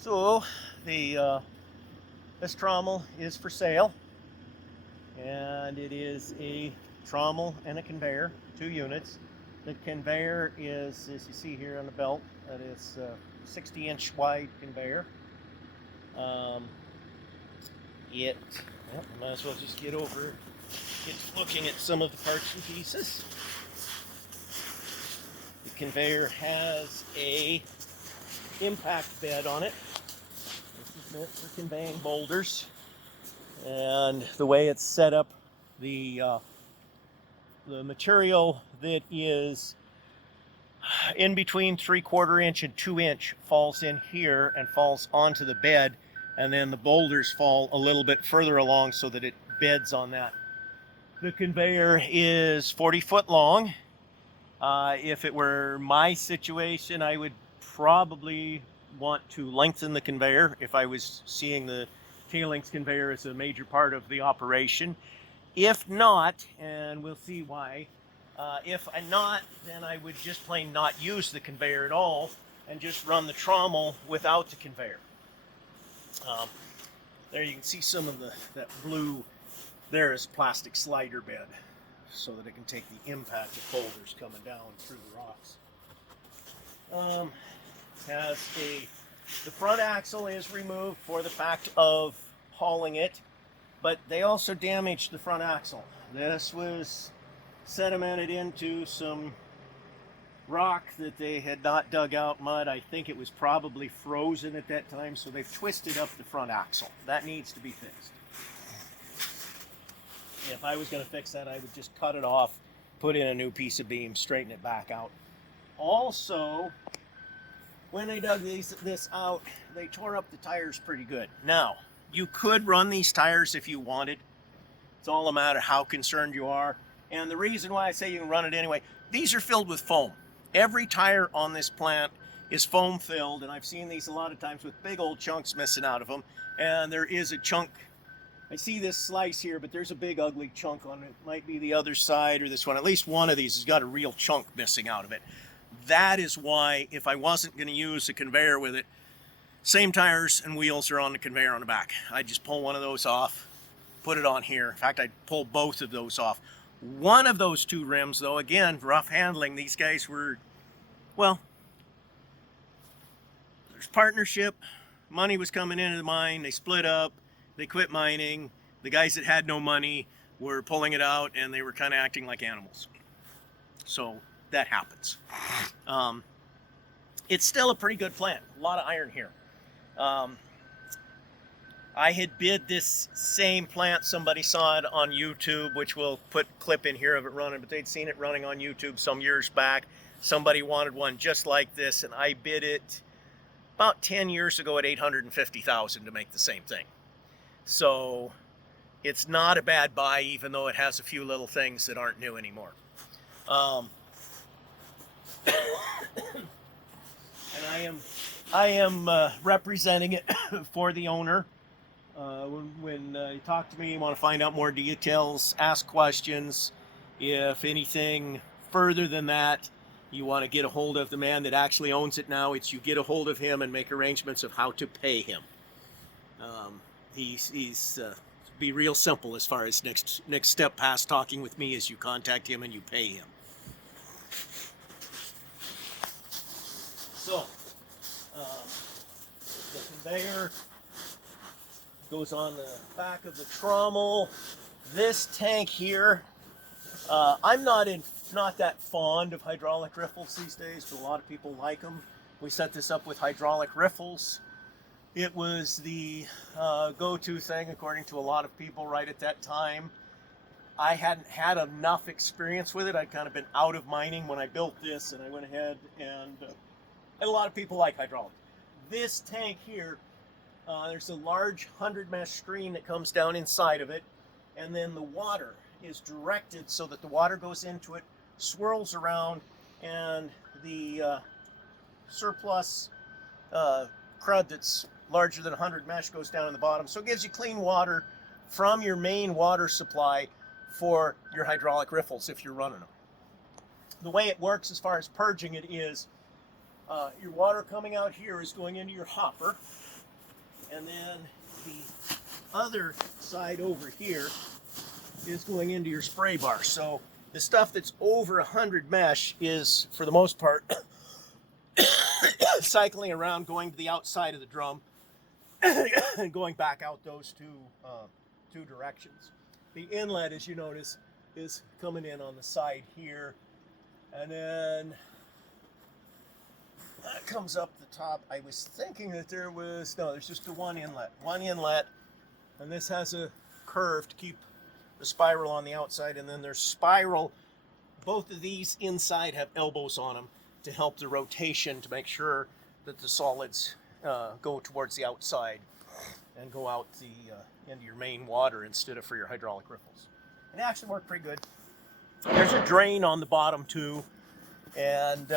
So this trommel is for sale, and it is a trommel and a conveyor, 2 units. The conveyor is, as you see here on the belt, that is a 60-inch wide conveyor. It, well, I might as well just get looking at some of the parts and pieces. The conveyor has a impact bed on it. This is meant for conveying boulders, and the way it's set up, the material that is in between 3/4 inch and 2 inch falls in here and falls onto the bed, and then the boulders fall a little bit further along so that it beds on that. The conveyor is 40 foot long. If it were my situation, I would probably want to lengthen the conveyor if I was seeing the tailings conveyor as a major part of the operation. If not, and we'll see why, if I'm not, then I would just plain not use the conveyor at all and just run the trommel without the conveyor. There you can see some of that blue. There is plastic slider bed so that it can take the impact of boulders coming down through the rocks. The front axle is removed for the fact of hauling it, but they also damaged the front axle. This was sedimented into some rock that they had not dug out mud. I think it was probably frozen at that time, so they've twisted up the front axle. That needs to be fixed. If I was going to fix that, I would just cut it off, put in a new piece of beam, straighten it back out. Also, when they dug this out, they tore up the tires pretty good. Now, you could run these tires if you wanted. It's all a matter of how concerned you are. And the reason why I say you can run it anyway, these are filled with foam. Every tire on this plant is foam filled, and I've seen these a lot of times with big old chunks missing out of them. And there is a chunk. I see this slice here, but there's a big ugly chunk on it. It might be the other side or this one. At least one of these has got a real chunk missing out of it. That is why, if I wasn't going to use a conveyor with it, same tires and wheels are on the conveyor on the back. I'd just pull one of those off, put it on here. In fact, I'd pull both of those off. One of those two rims, though, again, rough handling. These guys were, well, there's partnership. Money was coming into the mine. They split up. They quit mining. The guys that had no money were pulling it out, and they were kind of acting like animals. So that happens. It's still a pretty good plant. A lot of iron here. I had bid this same plant. Somebody saw it on YouTube, which we'll put a clip in here of it running, but they'd seen it running on YouTube some years back. Somebody wanted one just like this, and I bid it about 10 years ago at $850,000 to make the same thing. So it's not a bad buy, even though it has a few little things that aren't new anymore. And I am representing it for the owner. When you talk to me, you want to find out more details, ask questions. If anything further than that, you want to get a hold of the man that actually owns it now, it's you get a hold of him and make arrangements of how to pay him. He's be real simple as far as next step past talking with me is you contact him and you pay him. So the conveyor goes on the back of the trommel. This tank here, I'm not that fond of hydraulic riffles these days, but a lot of people like them. We set this up with hydraulic riffles. It was the go-to thing according to a lot of people right at that time. I hadn't had enough experience with it. I'd kind of been out of mining when I built this, and I went ahead and a lot of people like hydraulic. This tank here, there's a large 100 mesh screen that comes down inside of it, and then the water is directed so that the water goes into it, swirls around, and the surplus crud that's larger than 100 mesh goes down in the bottom. So it gives you clean water from your main water supply for your hydraulic riffles if you're running them. The way it works as far as purging it is your water coming out here is going into your hopper. and then the other side over here is going into your spray bar. So the stuff that's over 100 mesh is, for the most part, cycling around, going to the outside of the drum, and going back out those two directions. The inlet, as you notice, is coming in on the side here, and then that comes up the top. I was thinking that there was, no, there's just one inlet, and this has a curve to keep the spiral on the outside, and then there's spiral. Both of these inside have elbows on them to help the rotation, to make sure that the solids go towards the outside and go out into your main water instead of for your hydraulic riffles. It actually worked pretty good. There's a drain on the bottom too, and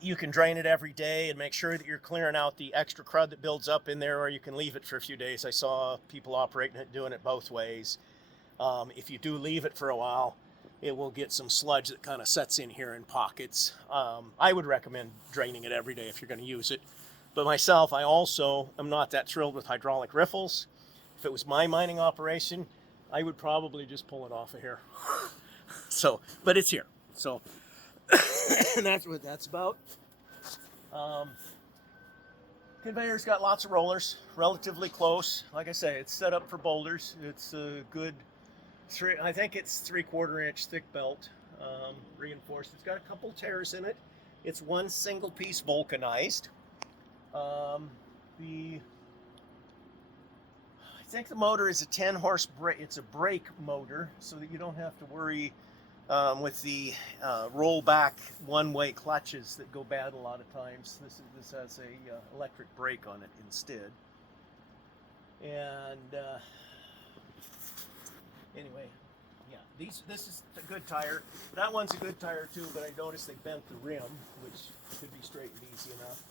you can drain it every day and make sure that you're clearing out the extra crud that builds up in there, or you can leave it for a few days. I saw people operating it, doing it both ways. If you do leave it for a while, it will get some sludge that kind of sets in here in pockets. I would recommend draining it every day if you're going to use it. But myself, I also am not that thrilled with hydraulic riffles. If it was my mining operation, I would probably just pull it off of here. So, but it's here. So, and that's what that's about. Conveyor's got lots of rollers, relatively close. Like I say, it's set up for boulders. It's a good I think it's 3/4 inch thick belt, reinforced. It's got a couple tears in it. It's one single piece vulcanized. I think the motor is a 10-horse brake. It's a brake motor, so that you don't have to worry with the rollback one-way clutches that go bad a lot of times. This has a electric brake on it instead. And anyway, yeah, this is a good tire. That one's a good tire too, but I noticed they bent the rim, which could be straightened easy enough.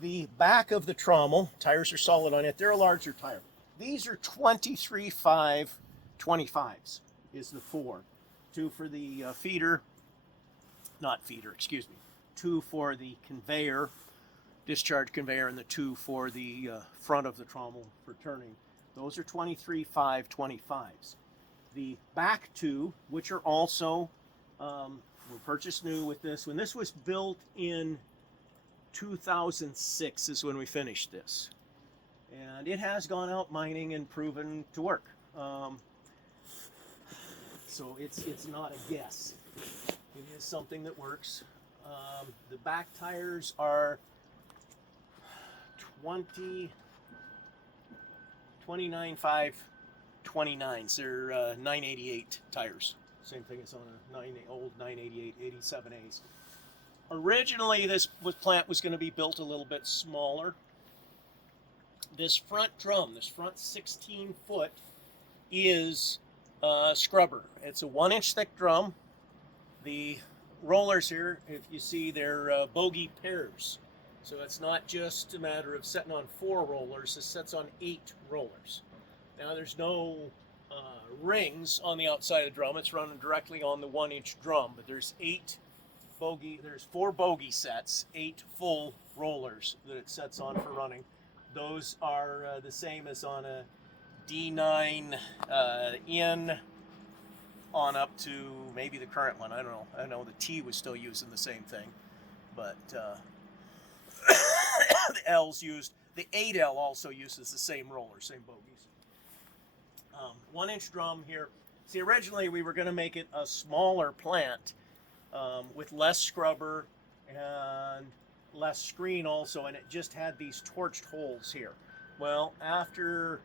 The back of the trommel, tires are solid on it. They're a larger tire. These are 23.5 25s is the 4. 2 for the feeder, not feeder, excuse me. 2 for the conveyor, discharge conveyor, and the 2 for the front of the trommel for turning. Those are 23.5 25s. The back 2, which are also were purchased new with this. When this was built in 2006 is when we finished this. And it has gone out mining and proven to work. So it's not a guess. It is something that works. The back tires are 29.5 29s. They're 988 tires. Same thing as on a old 988 87As. Originally, this plant was going to be built a little bit smaller. This front drum, this front 16-foot, is a scrubber. It's a 1-inch thick drum. The rollers here, if you see, they're bogey pairs. So it's not just a matter of setting on 4 rollers, it sets on 8 rollers. Now there's no rings on the outside of the drum. It's running directly on the 1-inch drum, but there's 4 bogey sets, 8 full rollers that it sets on for running. Those are the same as on a D9 in on up to maybe the current one. I don't know. I know the T was still using the same thing, but the L's used. The 8L also uses the same roller, same bogies. 1-inch drum here. See, originally we were going to make it a smaller plant with less scrubber and less screen also, and it just had these torched holes here. Well, after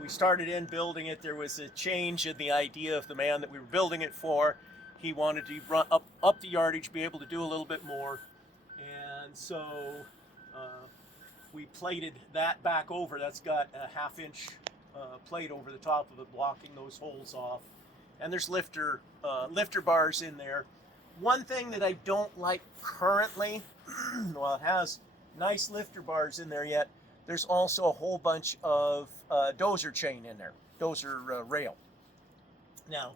we started in building it, there was a change in the idea of the man that we were building it for. He wanted to run up the yardage, be able to do a little bit more, and so we plated that back over. That's got a 1/2-inch plate over the top of it, blocking those holes off. And there's lifter bars in there. One thing that I don't like currently, well, it has nice lifter bars in there yet, there's also a whole bunch of dozer chain in there, dozer rail. Now,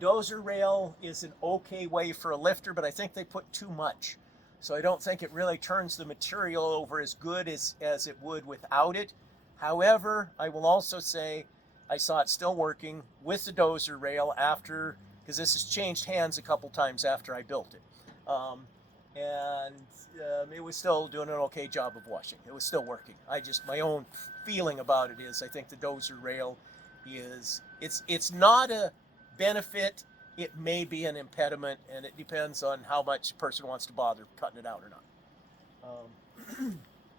dozer rail is an okay way for a lifter, but I think they put too much. So I don't think it really turns the material over as good as it would without it. However, I will also say I saw it still working with the dozer rail after, because this has changed hands a couple times after I built it. And it was still doing an okay job of washing. It was still working. My own feeling about it is I think the dozer rail it's not a benefit. It may be an impediment, and it depends on how much a person wants to bother cutting it out or not.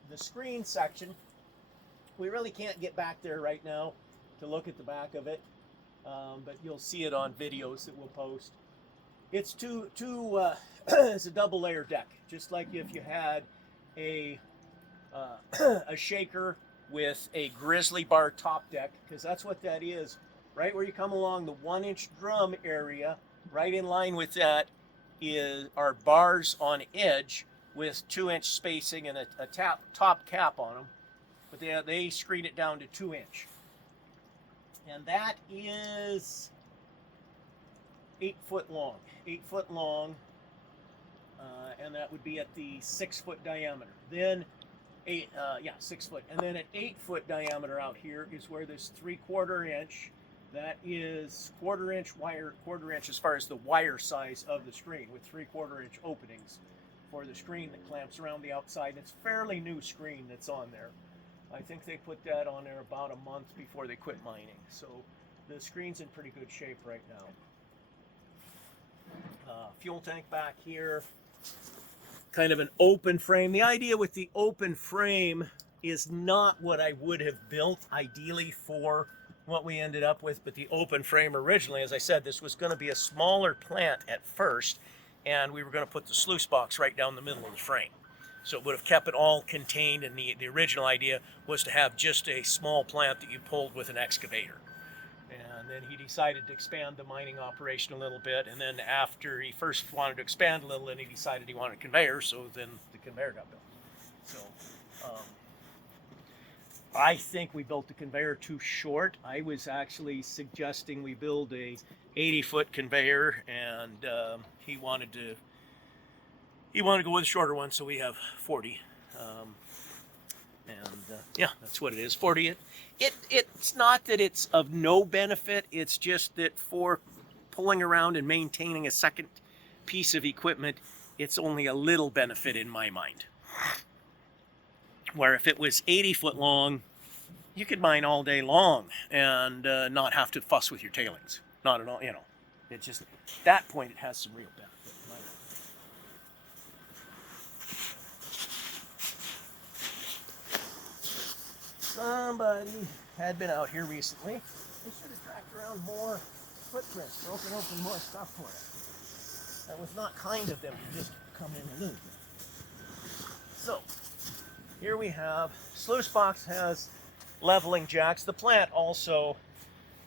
The screen section, we really can't get back there right now to look at the back of it, but you'll see it on videos that we'll post. It's it's a double layer deck, just like if you had a shaker with a grizzly bar top deck, because that's what that is. Right where you come along the 1-inch drum area, right in line with that are bars on edge with 2-inch spacing and a top cap on them, but they screen it down to 2-inch. And that is 8 foot long. 8 foot long, and that would be at the 6 foot diameter. Then 6 foot. And then at 8 foot diameter out here is where this 3/4 inch. That is quarter-inch wire, quarter-inch as far as the wire size of the screen, with 3/4 inch openings for the screen that clamps around the outside. It's fairly new screen that's on there. I think they put that on there about a month before they quit mining. So the screen's in pretty good shape right now. Fuel tank back here. Kind of an open frame. The idea with the open frame is not what I would have built ideally for what we ended up with, but the open frame originally, as I said, this was going to be a smaller plant at first, and we were going to put the sluice box right down the middle of the frame. So it would have kept it all contained, and the original idea was to have just a small plant that you pulled with an excavator. And then he decided to expand the mining operation a little bit, and then after he first wanted to expand a little, and he decided he wanted a conveyor, so then the conveyor got built. So I think we built the conveyor too short. I was actually suggesting we build a 80-foot conveyor, and he wanted to go with a shorter one, so we have 40. Yeah, that's what it is. 40. It's not that it's of no benefit. It's just that for pulling around and maintaining a second piece of equipment, it's only a little benefit in my mind. Where if it was 80 foot long, you could mine all day long and not have to fuss with your tailings. Not at all, you know. It's just, at that point, it has some real benefit. Somebody had been out here recently. They should have tracked around more footprints, broken open more stuff for it. That was not kind of them to just come in and leave. So, here we have, sluice box has leveling jacks. The plant also,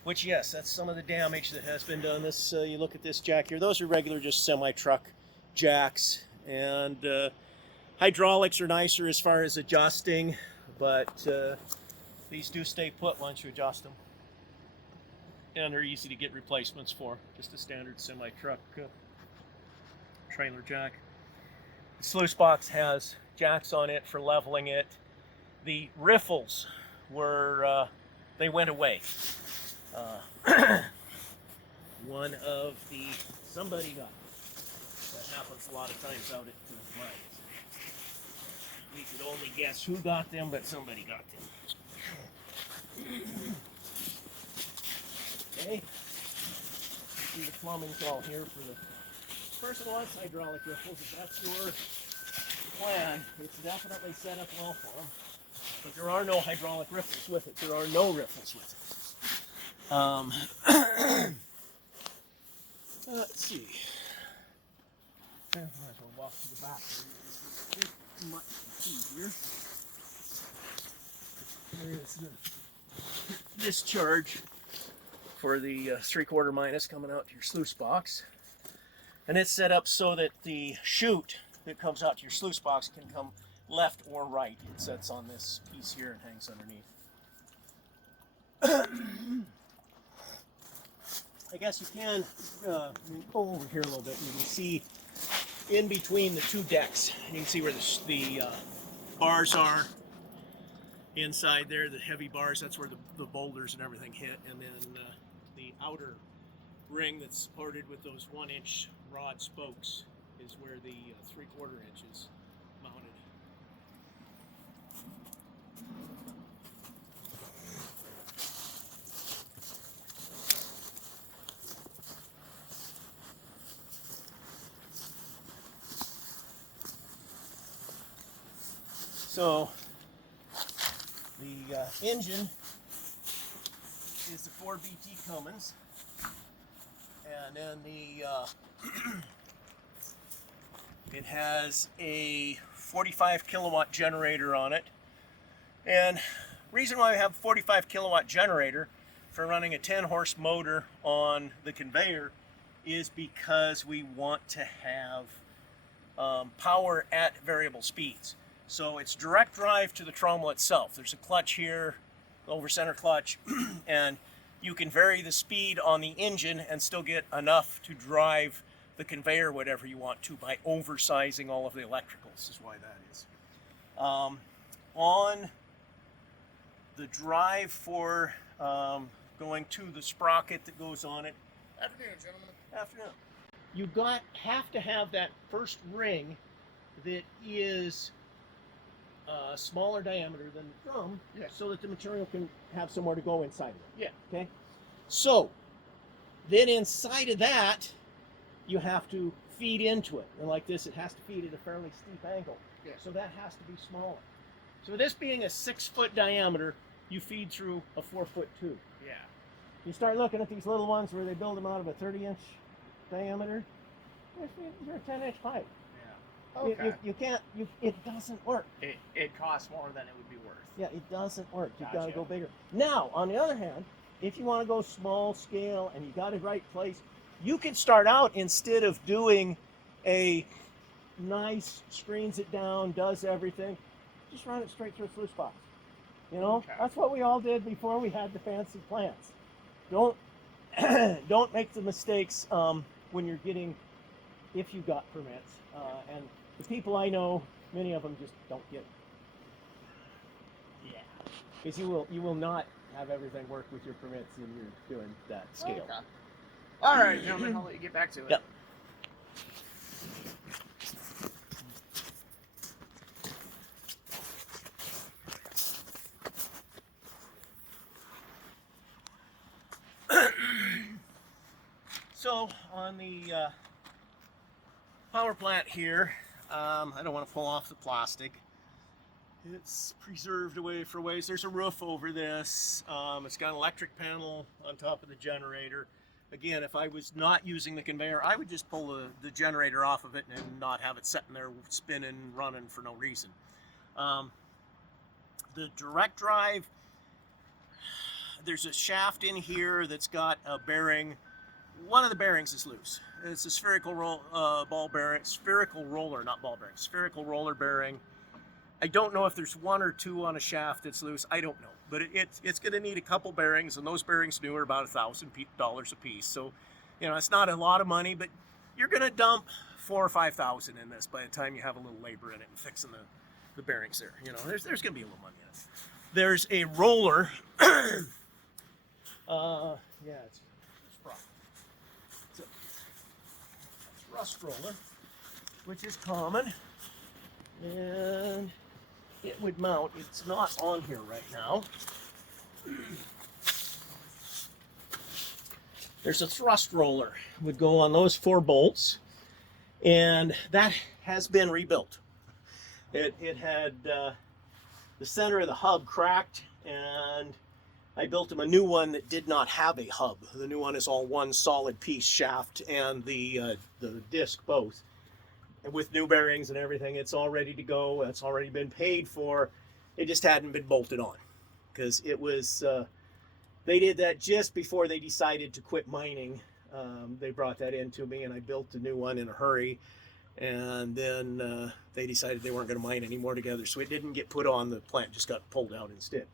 which yes, that's some of the damage that has been done. This, you look at this jack here, those are regular just semi-truck jacks. And hydraulics are nicer as far as adjusting, but these do stay put once you adjust them. And they're easy to get replacements for, just a standard semi-truck trailer jack. The sluice box has jacks on it for leveling it. The riffles were, they went away. One of the, somebody got it. That happens a lot of times out at the mines. We could only guess who got them, but somebody got them. Okay. See, the plumbing's all here for the person who wants hydraulic riffles. If that's your plan, it's definitely set up well for them. But there are no hydraulic riffles with it. There are no riffles with it. Let's see. I might as well walk to the back. It's much easier. There's the discharge for the 3/4 minus coming out to your sluice box. And it's set up so that the chute that comes out to your sluice box can come left or right. It sets on this piece here and hangs underneath. I guess you can go over here a little bit and you can see in between the two decks. You can see where the bars are inside there, the heavy bars, that's where the boulders and everything hit, and then the outer ring that's supported with those 1-inch rod spokes is where the 3/4 inch is mounted. So the engine is the 4BT Cummins, and then it has a 45 kilowatt generator on it. And reason why we have a 45 kilowatt generator for running a 10 horse motor on the conveyor is because we want to have power at variable speeds. So it's direct drive to the trommel itself. There's a clutch here, over center clutch, and you can vary the speed on the engine and still get enough to drive the conveyor whatever you want to by oversizing all of the electricals, is why that is. On the drive for going to the sprocket that goes on it. Afternoon, gentlemen. Afternoon. You have to have that first ring that is smaller diameter than the drum, yeah, so that the material can have somewhere to go inside of it. Yeah. Okay. So then inside of that, you have to feed into it, and like this, it has to feed at a fairly steep angle. Yeah. So that has to be smaller. So this being a 6-foot diameter, you feed through a 4-foot tube. Yeah. You start looking at these little ones where they build them out of a 30-inch diameter. You're a 10-inch pipe. Yeah. Okay. You can't. It doesn't work. It costs more than it would be worth. Yeah, it doesn't work. You've Gotcha. got to go bigger. Now, on the other hand, if you want to go small scale and you got it right place, you can start out, instead of doing a nice screens it down, does everything, just run it straight through a sluice box. You know, Okay. That's what we all did before we had the fancy plants. Don't make the mistakes when you're getting, if you got permits, and the people I know, many of them just don't get it. Yeah. Because you will not have everything work with your permits and you're doing that scale. Okay. All right, gentlemen, I'll let you get back to it. Yep. So on the power plant here, I don't want to pull off the plastic. It's preserved away for ways. There's a roof over this. It's got an electric panel on top of the generator. Again, if I was not using the conveyor, I would just pull the generator off of it and not have it sitting there spinning, running for no reason. The direct drive, there's a shaft in here that's got a bearing. One of the bearings is loose. It's a spherical ball bearing, spherical roller, not ball bearing, spherical roller bearing. I don't know if there's one or two on a shaft that's loose. I don't know, but it's going to need a couple bearings, and those bearings new are about $1,000 a piece. So, you know, it's not a lot of money, but you're going to dump $4,000 or $5,000 in this by the time you have a little labor in it and fixing the bearings there. You know, there's going to be a little money in it. There's a roller. Yeah, it's a thrust roller, which is common, and it would mount. It's not on here right now. There's a thrust roller, would go on those 4 bolts, and that has been rebuilt. It had the center of the hub cracked, and I built them a new one that did not have a hub. The new one is all one solid piece, shaft and the disc both. And with new bearings and everything, it's all ready to go. It's already been paid for. It just hadn't been bolted on, because it was, they did that just before they decided to quit mining. They brought that into me, and I built the new one in a hurry. And then they decided they weren't going to mine anymore together, so it didn't get put on the plant, just got pulled out instead.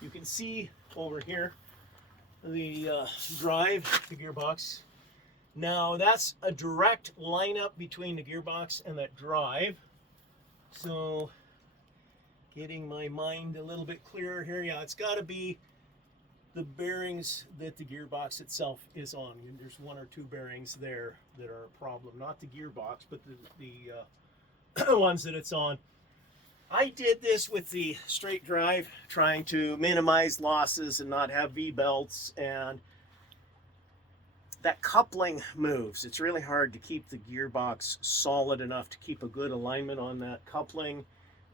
You can see over here the drive, the gearbox, Now that's a direct lineup between the gearbox and that drive. So getting my mind a little bit clearer here. Yeah, it's got to be the bearings that the gearbox itself is on. There's one or two bearings there that are a problem. Not the gearbox, but the ones that it's on. I did this with the straight drive, trying to minimize losses and not have V-belts, and that coupling moves. It's really hard to keep the gearbox solid enough to keep a good alignment on that coupling,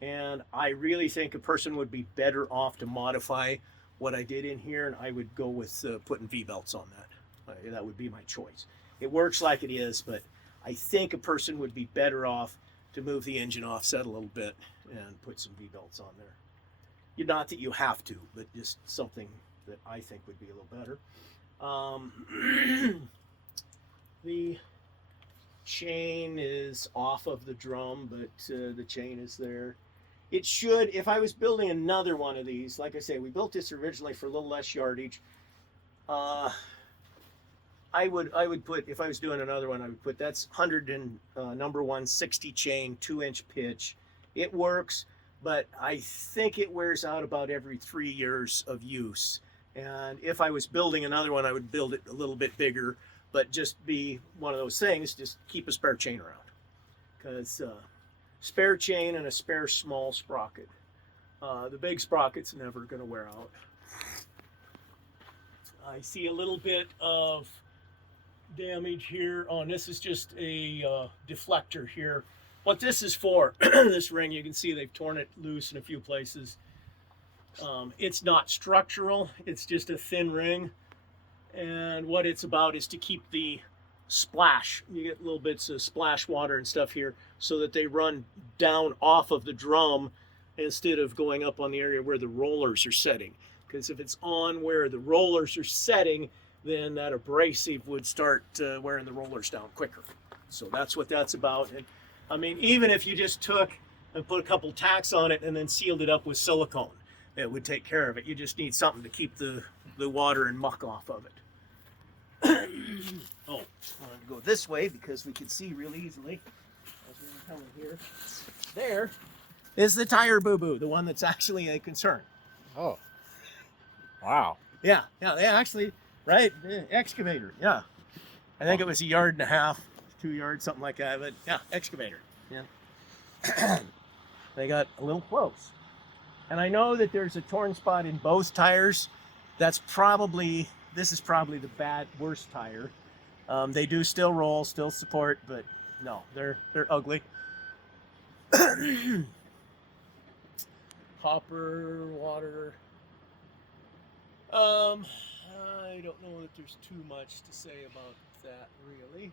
and I really think a person would be better off to modify what I did in here, and I would go with putting V-belts on that. That would be my choice. It works like it is, but I think a person would be better off to move the engine offset a little bit and put some V-belts on there. Not that you have to, but just something that I think would be a little better. The chain is off of the drum, but the chain is there. It should, if I was building another one of these, like I say, we built this originally for a little less yardage. I would put, if I was doing another one, I would put, that's 100 and number 160 chain, 2-inch pitch. It works, but I think it wears out about every 3 years of use. And if I was building another one, I would build it a little bit bigger, but just be one of those things, just keep a spare chain around. Because spare chain and a spare small sprocket. The big sprocket's never going to wear out. I see a little bit of damage here. Oh, and this is just a deflector here. What this is for, this ring, you can see they've torn it loose in a few places. It's not structural, it's just a thin ring. And what it's about is to keep the splash. You get little bits of splash water and stuff here so that they run down off of the drum instead of going up on the area where the rollers are setting. Because if it's on where the rollers are setting, then that abrasive would start wearing the rollers down quicker. So that's what that's about. And I mean, even if you just took and put a couple tacks on it and then sealed it up with silicone, it would take care of it. You just need something to keep the water and muck off of it. Oh, I wanted to go this way because we can see real easily as we're coming here. There is the tire boo-boo, the one that's actually a concern. Oh. Wow. Yeah, they actually, right, the excavator, yeah. I think it was 1.5 yards, 2 yards, something like that, but yeah, excavator, yeah. They got a little close. And I know that there's a torn spot in both tires. This is probably the worst tire. They do still roll, still support, but no, they're ugly. Hopper, water. I don't know that there's too much to say about that, really.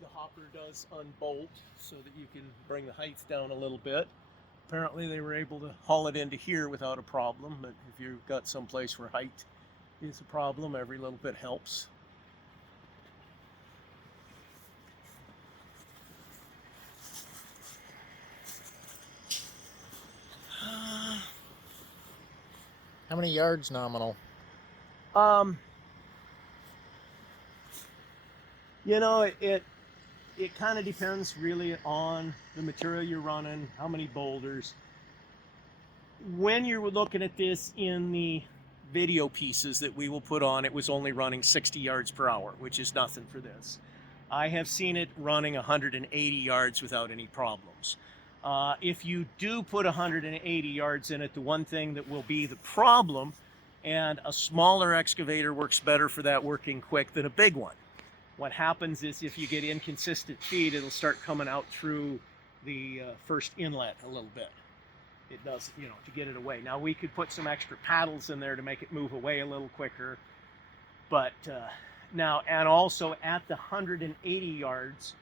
The hopper does unbolt so that you can bring the height down a little bit. Apparently they were able to haul it into here without a problem, but if you've got some place where height is a problem, every little bit helps. How many yards nominal? You know, it kind of depends really on the material you're running, how many boulders. When you're looking at this in the video pieces that we will put on, it was only running 60 yards per hour, which is nothing for this. I have seen it running 180 yards without any problems. If you do put 180 yards in it, the one thing that will be the problem, and a smaller excavator works better for that working quick than a big one. What happens is if you get inconsistent feed, it'll start coming out through the first inlet a little bit. It does, you know, to get it away. Now we could put some extra paddles in there to make it move away a little quicker. But now, and also at the 180 yards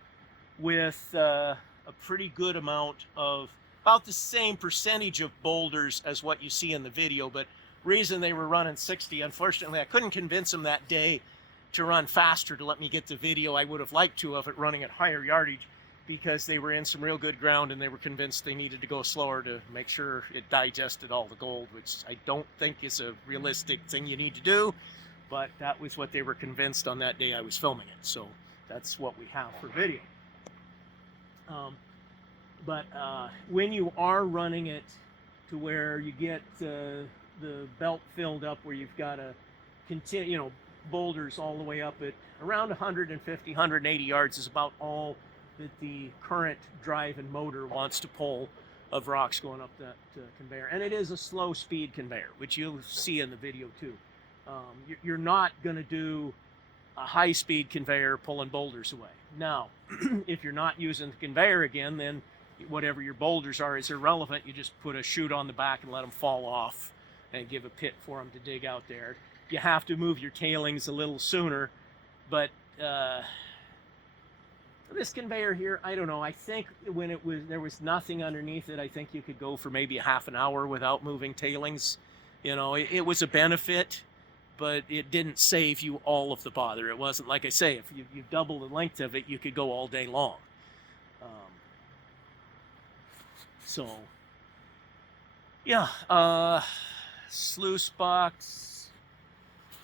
with a pretty good amount of, about the same percentage of boulders as what you see in the video, but reason they were running 60, unfortunately, I couldn't convince them that day to run faster to let me get the video I would have liked to of it running at higher yardage, because they were in some real good ground and they were convinced they needed to go slower to make sure it digested all the gold, which I don't think is a realistic thing you need to do, but that was what they were convinced on that day I was filming it. So that's what we have for video. But when you are running it to where you get the belt filled up, where you've got to continue, you know, boulders all the way up at around 150, 180 yards is about all that the current drive and motor wants to pull of rocks going up that conveyor. And it is a slow speed conveyor, which you'll see in the video too. You're not going to do a high speed conveyor pulling boulders away. Now, if you're not using the conveyor again, then whatever your boulders are is irrelevant. You just put a chute on the back and let them fall off and give a pit for them to dig out there. You have to move your tailings a little sooner, but this conveyor here, I don't know. I think when there was nothing underneath it, I think you could go for maybe a half an hour without moving tailings. You know, it was a benefit, but it didn't save you all of the bother. It wasn't, like I say, if you double the length of it, you could go all day long. So, yeah, sluice box.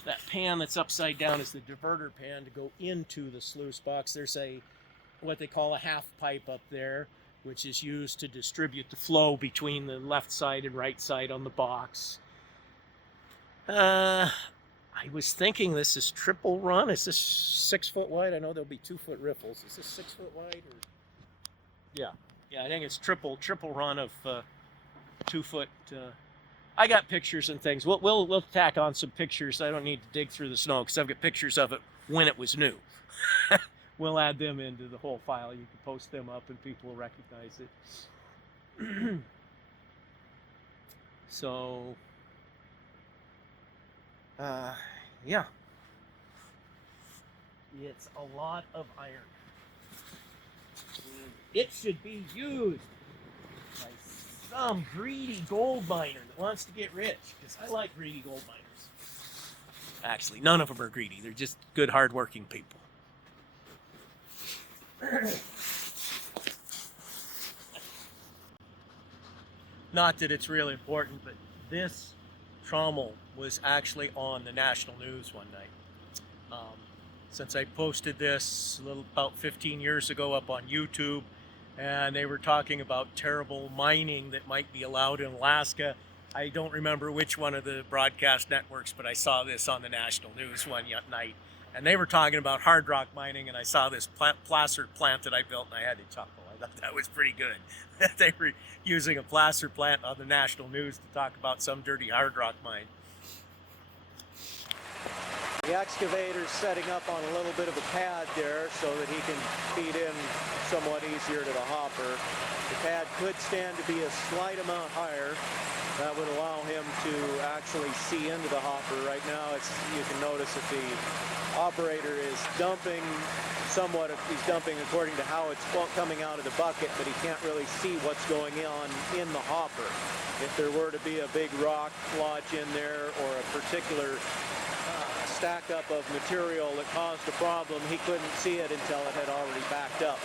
That pan that's upside down is the diverter pan to go into the sluice box. There's what they call a half pipe up there, which is used to distribute the flow between the left side and right side on the box. I was thinking this is triple run. Is this 6 foot wide? I know there'll be 2 foot riffles. Is this 6 foot wide? Or... Yeah, I think it's triple run of 2 foot. I got pictures and things. We'll tack on some pictures. I don't need to dig through the snow because I've got pictures of it when it was new. We'll add them into the whole file. You can post them up and people will recognize it. So, yeah. It's a lot of iron. It should be used by some greedy gold miner that wants to get rich, because I like greedy gold miners. Actually, none of them are greedy. They're just good, hard-working people. Not that it's really important, but this trommel was actually on the national news one night. Since I posted this about 15 years ago up on YouTube, and they were talking about terrible mining that might be allowed in Alaska. I don't remember which one of the broadcast networks, but I saw this on the national news one night, and they were talking about hard rock mining, and I saw this placer plant that I built, and I had to chuckle. I thought that was pretty good. They were using a placer plant on the national news to talk about some dirty hard rock mine. The excavator's setting up on a little bit of a pad there so that he can feed in somewhat easier to the hopper. The pad could stand to be a slight amount higher. That would allow him to actually see into the hopper. Right now, you can notice that the operator is dumping somewhat. He's dumping according to how it's coming out of the bucket, but he can't really see what's going on in the hopper. If there were to be a big rock lodge in there or a particular stack up of material that caused a problem, he couldn't see it until it had already backed up.